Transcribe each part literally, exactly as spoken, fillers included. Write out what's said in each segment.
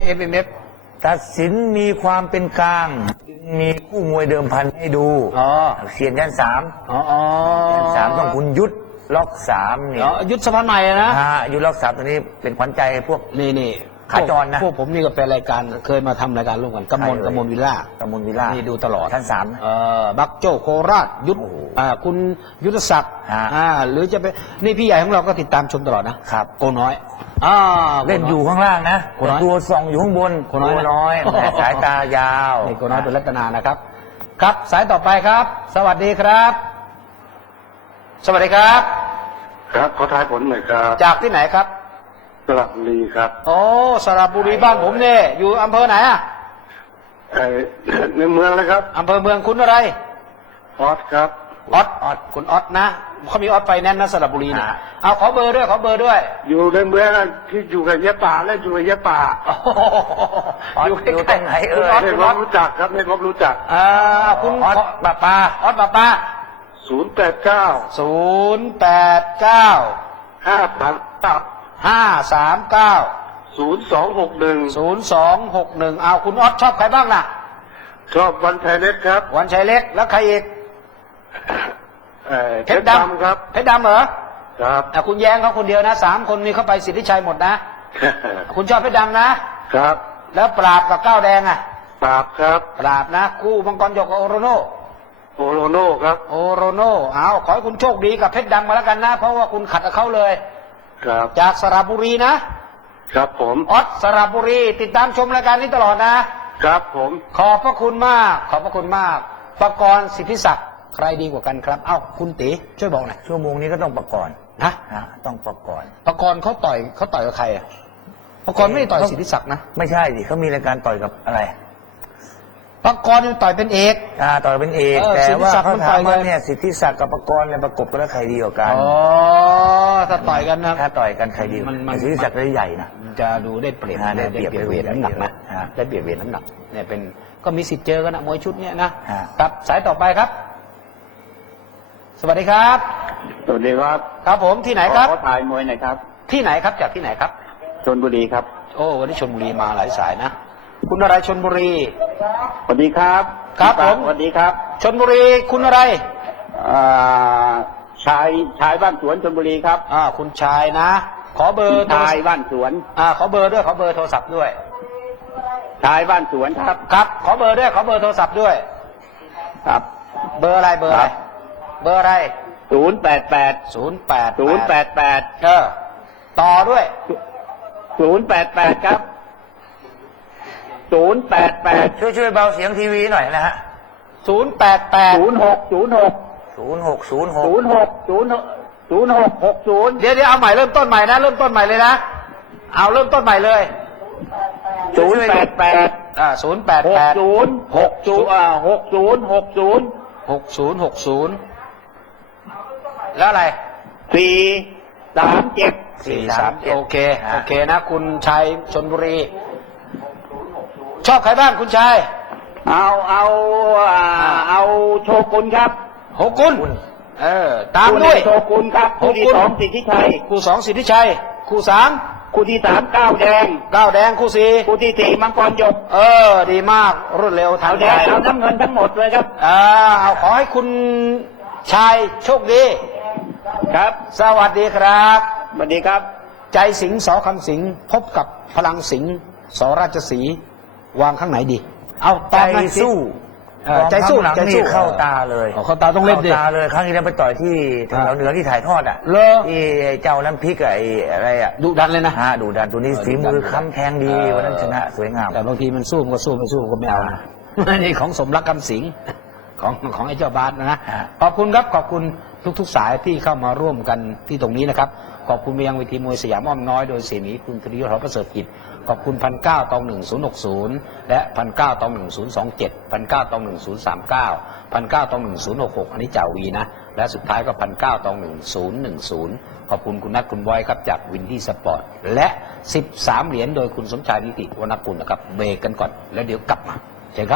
เอฟ เอ็ม เอฟตัดสินมีความเป็นกลางมีคู่มวยเดิมพันให้ดูอ๋อเสียนยันสามอ๋ออ๋อยันสามต้องคุณยุทธล็อกสามเนี่ยอ๋อยุทธสะพานใหม่นะฮะยุทธล็อกสามตัวนี้เป็นขวัญใจพวกนี่นี่ขาจรนะพวกผมนี่ก็เป็นรายการเคยมาทำรายการร่วมกันกำมลใช่เลยกำมลวิลล่าตำบลวิลล่านี่ดูตลอดชั้นสามเอ่อบักโจ้โคราชยุทธโอ้โหอ่าคุณยุทธศักดิ์ฮะอ่าหรือจะเป็นนี่พี่ใหญ่ของเราก็ติดตามชมตลอดนะครับ โกน้อยอ่าเล่นอยู่ข้างล่างนะโกน้อยตัวส่องอยู่ข้างบนโกน้อยตัวน้อยแหม่สายตายาวนี่โกน้อยเป็นรัตนานะครับ ครับสายต่อไปครับ สวัสดีครับ สวัสดีครับครับขอทายผลหน่อยครับจากที่ไหนครับสระบุรีครับโอ้สระบุรีบ้านผมเนี่ยอยู่อำเภอไหนอะไอ้ในเมืองเลยครับอำเภอเมืองคุณอะไรฮอตครับออดออดคุณออดนะเขามีออดไฟแนนซ์นะสระบุรีนะอ่าเอาขอเบอร์ด้วยขอเบอร์ด้วยอยู่ในเมืองอะที่อยู่กับยะป่าและอยู่กับยะป่าโอ้โหออดอยู่อยู่ตรงไหนเอ่ยคุณออดไม่คุณพอบ อดรู้จักครับไม่พบรู้จักอ่าคุณออดปะปาออดป้าป้าศูนย์แปดเก้าศูนย์แปดเก้าห้าพันเก้าห้าสามเก้าศูนย์สองหกหนึ่งศูนย์สองหกหนึ่งเอาคุณออดชอบใครบ้างล่ะชอบวันไทยเน็ตครับวันชัยเล็กแล้วใครอีกเอ่อเพชรดำครับเพชรดำเหรอครับอ่ะคุณแย้งเขาคนเดียวนะสามคนนี้เข้าไปสิทธิชัยหมดนะ คุณชอบเพชรดำนะครับแล้วปราบกับก้าวแดงอ่ะปราบครับปราบนะคู่มังกรหยกกับโอโรโนโอโลโน่ครับโอโรโนเอาขอให้คุณโชคดีกับเพชรดำมาแล้วกันนะ เพราะว่าคุณขัดกับเขาเลยครับจากสระบุรีนะครับผมออสสระบุรีติดตามชมรายการนี้ตลอดนะครับผมขอบพระคุณมาก ขอบพระคุณมากปกรณ์สิทธิศักดิ์ใครดีกว่ากันครับ เอ้าคุณตีช่วยบอกหน่อยชั่วโมงนี้ก็ต้องประกอบนะฮะต้องประกอบปกรณ์เขาต่อยเขาต่อยกับใครอ่ะปกรณ์ไม่ได้ต่อยสิทธิศักดิ์นะไม่ใช่สิเขามีรายการต่อยกับอะไรปกรณ์มันต่อยเป็นเอกอ่าต่อยเป็นเอกเออแต่ว่าสิทธิศักดิ์เขามันถามต่ว่าอยกันเนี่ยสิทธิศักดิ์กับประกอบเนี่ยประกบกันแล้วใครดีกว่ากันอ๋อถ้าต่อยกันนะถ้าต่อยกันใครดีกว่ามันมันแต่สิทธิศักดิ์ได้ใหญ่นะมันจะดูได้เปรียบอ่าได้เปรียบเวทน้ำหนักนะฮะได้เปรียบเวทน้ำหนักเนี่ยเป็นก็มีสิทธิ์เจอกันนะมวยชุดเนี้ยนะฮะครับสายต่อไปครับ สวัสดีครับสวัสดีครับครับผมที่ไหนครับขอถ่ายมวยหน่อยครับที่ไหนครับจากที่ไหนครับชลบุรีครับโอ้วันนี้ชลบุรีมาหลายสายนะคุณอะไรชลบุรีสวัสดีครับครับผมสวัสดีครับชลบุรีคุณอะไรอ่าชายชายบ้านสวนชลบุรีครับอ่าคุณชายนะ ขอเบอร์โทรชายศัพท์บ้านสวนอ่าขอเบอร์ด้วยขอเบอร์โทรศัพท์ด้วยชายบ้านสวนครับครับ ขอเบอร์ด้วยขอเบอร์โทรศัพท์ด้วยครับเบอร์อะไรเบอร์อะไรครับเบอร์อะไรศูนย์แปดแปดศูนย์แปดศูนย์แปดแปดเออต่อด้วยศูนย์แปดแปดครับศูนย์แปดแปดช่วยช่วยเบาเสียงทีวีหน่อยนะฮะศูนย์แปดแปดศูนย์หกศูนย์หกศูนย์หกศูนย์หกศูนย์หกศูนย์ศูนย์หกหกศูนย์เดี๋ยวเดี๋ยวเอาใหม่เริ่มต้นใหม่นะเริ่มต้นใหม่เลยนะเอาเริ่มต้นใหม่เลยศูนย์แปดแปดอ่าศูนย์แปดหแปกดศูนย์หกศูนย์อ่าหกศูนย์หกศูนย์หกศูนย์หกศูนย์แล้วอะไรสี่สามเจ็ดสี่สามโอเคโอเคนะ คุณชัยชลบุรี ชอบใครบ้างคุณชัยเอาเอาอ่าเอาโชกุนครับโหกุลเออตามคู่หด้นึ่วยงโชกุนครับคู่ที่โชกุนสองสิทธิชัยคู่สองสิทธิชัยคู่สามคู่ที่สามก้าวแดงก้าวแดงคู่สี่คู่ที่สี่มังกรหยกเออ ดีมากรวดเร็วทัเอานแดใจงเอาน้ำเงินทั้งหมดเลยครับอ่าเอาขอให้คุณชายโชคดีครับสวัสดีครับสวัสดีครับใจสิงห์สอคำสิงห์พบกับพลังสิงห์สอราชสีห์วางข้างไหนดี เอาตใจอบมาสิสู้เออใจสู้กองทัพหลังใจสู้นี่เข้าตาเลยอ๋อเข้าตาต้องเล่นดิข้าตาเลยครั้งที่แล้วไปต่อยที่แถวเหนือที่ถ่ายทอดอ่ะเลอที่เจ้าน้ำพริกอะไอ้อะไรอ่ะดุดันเลยนะฮะดูดันตัวนี้เออฝีมือดุดันค้ำแทงดีเออวันนั้นชนะสวยงามแต่บางทีมันสู้มันก็สู้ไม่สู้ก็ไม่เอานะ นี่ของสมรักคำสิงห์ของของไอ้เจ้าบาสนะนะฮะขอบคุณครับขอบคุณทุกๆสายที่เข้ามาร่วมกันที่ตรงนี้นะครับขอบคุณไปยังเวทีมวยสยามอ้อมน้อยโดยเสียหมีคุณธริยศหอประเสริฐกิจขอบคุณพันเก้าตองหนึ่งศูนย์หกศูนย์และพันเก้าตองหนึ่งศูนย์สองเจ็ดพันเก้าตองหนึ่งศูนย์สามเก้าพันเก้าตองหนึ่งศูนย์หกหกอันนี้จ่าวีนะและสุดท้ายก็พันเก้าตองหนึ่งศูนย์หนึ่งศูนย์ขอบคุณคุณนัทคุณบอยครับจากวินดี้สปอร์ตและสิบสามเหรียญโดยคุณสมชายนิติวรรณกุลนะครับเบรกกันก่อนแล้วเดี๋ยวกลับมาเชิญครับ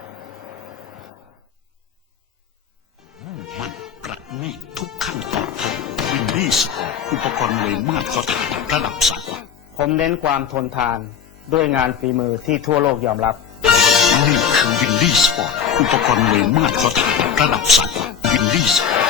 มันประณีตทุกขั้นตอนวินดี้สปอร์ตอุปกรณ์มวยมาตรฐานระดับสากลผมเน้นความทนทานด้วยงานฝีมือที่ทั่วโลกยอมรับนี่คือวินดี้สปอร์ต อุปกรณ์มวยมาตรฐานระดับสากลวินดี้สปอร์ต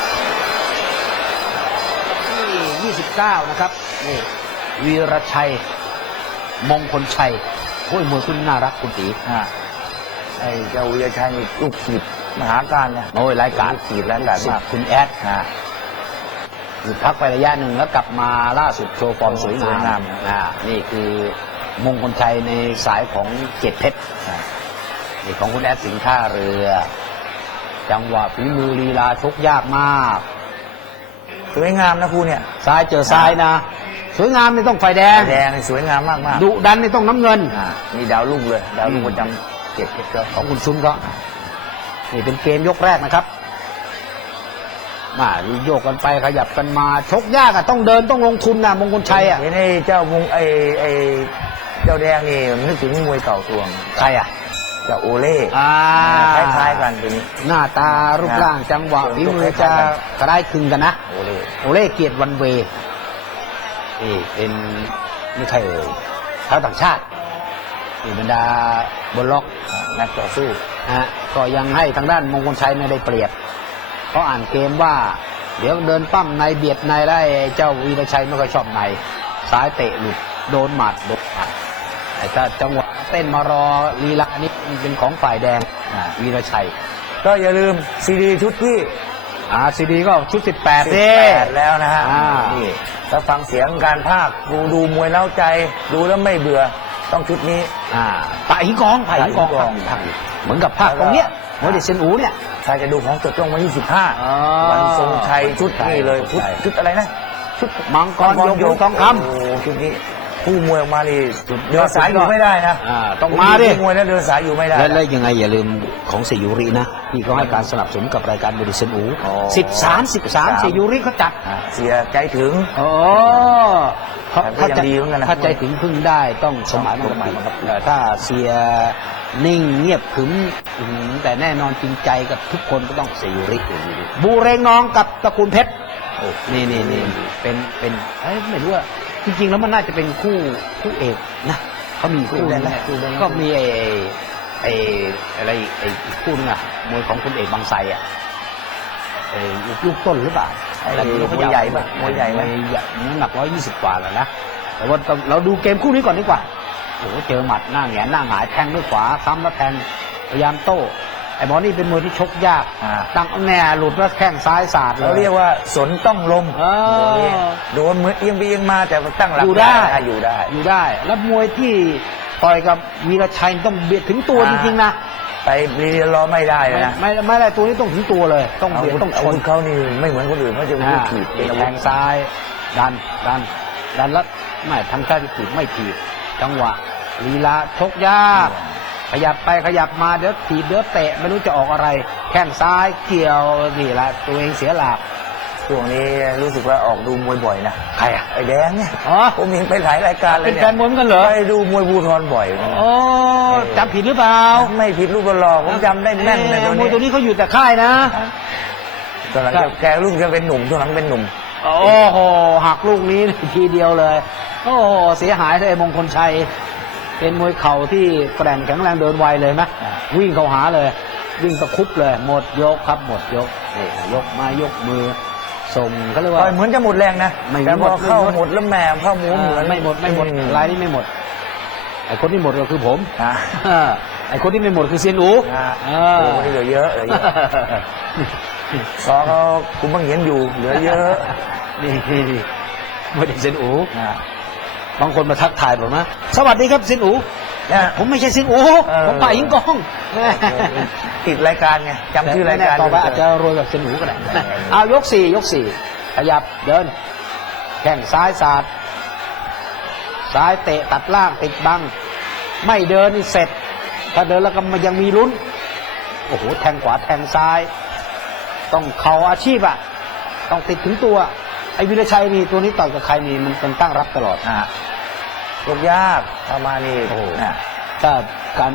ที่ยี่สิบเก้านะครับนี่วีรชัย มงคลชัยโอ้ยมวยคุณน่ารักคุณตีอ่าไอ้เจ้าวิรชัยนี่ลูกศิษย์มหาการเนี่ยโอ้ยรายการลูศิษย์แล้วแหละสิมากคุณแอดอ่าหยุดพักไประยะหนึ่งแล้วกลับมาล่าสุดโชว์ฟอร์มสวยสวยงางาม มอ่านี่คือมงคลชัยในสายของเจ็ดเพชรอ่านี่ของคุณแอดสิงห์ท่าเรือ จังหวะฝีมือลีลาชกยากมากสวยงามนะครูเนี่ยซ้ายเจอซ้ายนะ สวยงามนี่ต้องไฟแดงแดงนี่สวยงามมากมากดุดันนี่ต้องน้ำเงินอ่ามีดาวรุ่งเลย ดาวรุ่งอืมประจำเจ็ดเพชรก็ของคุณชุนก็นี่เป็นเกมยกแรกนะครับมาโยกกันไปขยับกันมาชกยากอะต้องเดินต้องลงทุนนะมงคลชัยอะเห็นไอ้เจ้าวงไอ้ไอ้เจ้าแดงนี่นึกถึงมวยเก่าทวงใครอะเจ้าโอเล่อ่าคล้ายๆกันตัวนี้หน้าตารูปร่างจังหวะฝีมือจะกระได้คลึงกันนะโอเล่โอเล่เกียรติวันเวนี่เป็นไม่ใช่เอ่ยชาวต่างชาตินี่บรรดาบนล็อกนักต่อสู้ฮะก็ยังให้ทางด้านมงคลชัยไม่ได้เปรียบเพราะอ่านเกมว่า เดี๋ยวเดินปั้มในเบียดในแล้วไอ้เจ้าวีรชัยไม่ค่อยชอบในซ้ายเตะหลุดโดนหมัดโดนหมัดไอ้ถ้าจังหวะเต้นมารอลีลานี่มันเป็นของฝ่ายแดงอ่าวีรชัยก็อย่าลืมซีดีชุดที่อ่าซีดีก็ชุดสิบแปดสิบดิแปดแล้วนะฮะอ่านี่ถ้าฟังเสียงการพากย์ดูดูมวยเล้าใจ ดูแล้วไม่เบื่อต้องชุดนี้อ่าปะหิงกองปะหิงกองปะหิงกองภาคเหมือนกับภาคตรงเนี้ยมวยเด็ดเซยนอูเนี่ยใครจะดูของสดตรงวันที่สิบห้าอ๋อวันทรงชัยชุดนี่เลยชุดใช่ชุดอะไรนะชุดมังกรยกมือทองคโอ้โหชุดนี้ผู้มวยออกมานี่สุดยอดเดินสายอยู่ไม่ได้นะอ่าต้องมาดิผู้มวยแล้วเดินสายอยู่ไม่ได้และและยังไงอย่าลืมของเซยูรินะที่เขาให้การสนับสนุนกับรายการมวยเด็ดเซยนอูอ๋อสิบสามสิบสามเซยูริเขาจัดอ่าเสียใจถึงโอ้เขาแต่ก็ถ้ายังจะดีเหมือนกันนะถ้าใจถึงพึ่งได้ต้องสมัยสมัยบังคับแต่ถ้าเสียนิ่งเงียบขึมอื้อหือแต่แน่นอนจริงใจกับทุกคนก็ต้องเซยูริบูเรงน้องกับตระกูลเพชรโอ้นี่นี่นี่เป็นเป็นเอ้ยไม่รู้ว่าจริงๆแล้วมันน่าจะเป็นคู่คู่เอกนะเขามีคู่นึงนะก็มีไอ้ไอ้อะไรไอ้อีกคู่นึงอะมวยของคุณเอกบางไทรอะไอ้ลูกลูกต้นหรือเปล่าไอ้มวยใหญ่ปะมวยใหญ่ไหมมวยใหญ่น้ำหนักร้อยยี่สิบกว่าแล้วนะแต่ว่าต้องเราดูเกมคู่นี้ก่อนดีกว่าโอ้โหเจอหมัดหน้าแหงนหน้าหงายแทงด้วยขวาค้ำแล้วแทงพยายามโต้ไอ้บอลนี่เป็นมวยที่ชกยากอ่าตั้งแน่หลุดแล้วแข้งซ้ายสาดเลเรายเรียกว่าสนต้องลมเออโดนเหมือนเอียงไปเอียงมาแต่ตั้งหลักอยู่ได้อ่ะอยู่ได้อยู่ได้ แล้วมวยที่ต่อยกับวีรชัยต้องเบียดถึงตัวอ่าจริงๆนะไปรีรอไม่ได้เลยไม่นะไม่ไม่ได้ตัวนี้ต้องถึงตัวเลย ต้องเบียดต้องชอาวุนธเขานี่ไม่เหมือนคนอื่นเขาจะมีอ่าขีดเป็นอาแทวุธงซ้าย ดันดันดันแล้วไม่ทำท่าที่ถีบไม่ถีบจังหวะลีลาชกยากขยับไปขยับมาเดี๋ยวถีบเดี๋ยวเตะไม่รู้จะออกอะไร แข้งซ้ายเกี่ยวนี่แหละตัวเองเสียหลักช่วงนี้รู้สึกว่าออกดูมวยบ่อยนะใครอ่ะไอ้แดงเนี่ยอ๋อผมเห็นไปหลายรายการเลยเป็นเนี่ยแฟนมวยเหมือนกันเหรอไปดูมวยบูทรบ่อยนะโอ้จำผิดหรือเปล่าไม่ผิดรูปหล่อผมจำได้แม่นเลยเอ้ตัวยมวยตัวนี้นี้เขาอยู่แต่ค่ายนะตอนหลังจะแกรุ่นจะเป็นหนุ่มช่วงหลังเป็นหนุ่มโอ้โหหักลูกนี้ทีเดียวเลย โอ้โหเสียหายเลยมงคลชัย เป็นมวยเข่าที่แกร่งแข็งแรงเดินไวเลยไหมอ่าวิ่งเข้าหาเลย วิ่งตะคุบเลย หมดยกครับหมดยกนี่ยกมายกมือส่งเขาเรียกว่าต่อยเหมือนจะหมดแรงนะไม่แต่พอหมดเข้าไม่หมดหมดแล้วแหมเข้าหมูเหมือนไม่หมดไม่หมดอืรายนี้ไม่หมดไอ้คนที่หมดก็คือผมอ่าไอ้คนที่ไม่หมดคือเซียนอูอ่าเอโอ้อโหนี่เหลือเยอะเหลือเยอะสองเขาคุณบังเห็นอยู่เหลือเยอะนี่นี่ไม่ได้เซียนอูอ่าบางคนมาทักทายผมนะสวัสดีครับเซียนอูเนี่ยผมไม่ใช่เซียนอูเออผมป่ายิงกองแม่ติดรายการไงจำชื่อรายการต่อไปยู่อาจจะรวยแบบเซียนอูก็ได้ไม่ไม่ไม่เอายกสี่ยกสี่ขยับเดินแข้งซ้ายสาดซ้ายเตะตัดล่างติดบัง ไม่เดินนี่เสร็จ ถ้าเดินแล้วก็มันยังมีลุ้นโอ้โหแทงขวาแทงซ้าย ต้องเข่าอาชีพอ่ะต้องติดถึงตัวไอ้วิรชัยนี่ตัวนี้ต่อยกับใครนี่มันเป็นตั้งรับตลอดอ่ะยกยากประมาณนี้โอ้โหนะถ้าการ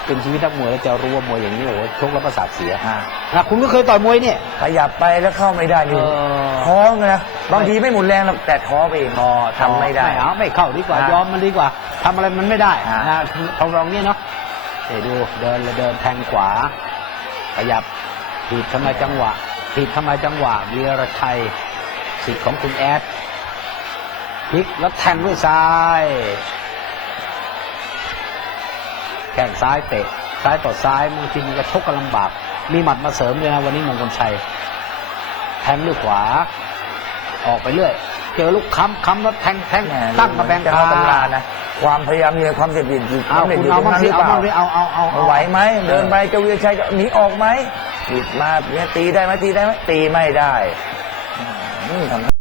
เป็นชีวิตนักมวยแล้วจะรู้ว่ามวยอย่างนี้โอ้โหชกแล้วประสาทเสียอ่านะคุณก็เคยต่อยมวยเนี่ยขยับไปแล้วเข้าไม่ได้นี่เออท้อนะบางทีไม่หมุนแรงหรอกแต่ท้อไปเองพอทำไม่ได้ไม่เอาไม่เข้าดีกว่าอ่ะยอมมันดีกว่าทำอะไรมันไม่ได้อ่ะนะทำรองนี้เนาะเดี๋ยวดูเดินเลยเดินแทงขวาขยับถีบทำไมจังหวะถีบทำไมจังหวะวีรชัยสิทธิ์ของคุณแอดพลิกแล้วแทงด้วยซ้ายแข้งซ้ายเตะซ้ายต่อซ้ายบางทีมันก็ชกกันลำบากมีหมัดมาเสริมด้วยนะวันนี้มงคลชัยแทงด้วยขวาออกไปเรื่อยเจอลูกค้ำค้ำแล้วแทงแทงแหมตั้งกระแบงจะคาเอาตำรานะความพยายามเนี่ยความเจ็บปวดอยู่เอาความคุณอยู่เอาตรงบ้างนั้นหสิรือเอาเปล่าบ้างสิเอาเอาเอาเอาไหวไหมเดินไปเจ้าวีรชัยจะหนีออกไหมติดมาเนี่ยตีได้ไหมตีได้ไหมตีไม่ได้อืมทำ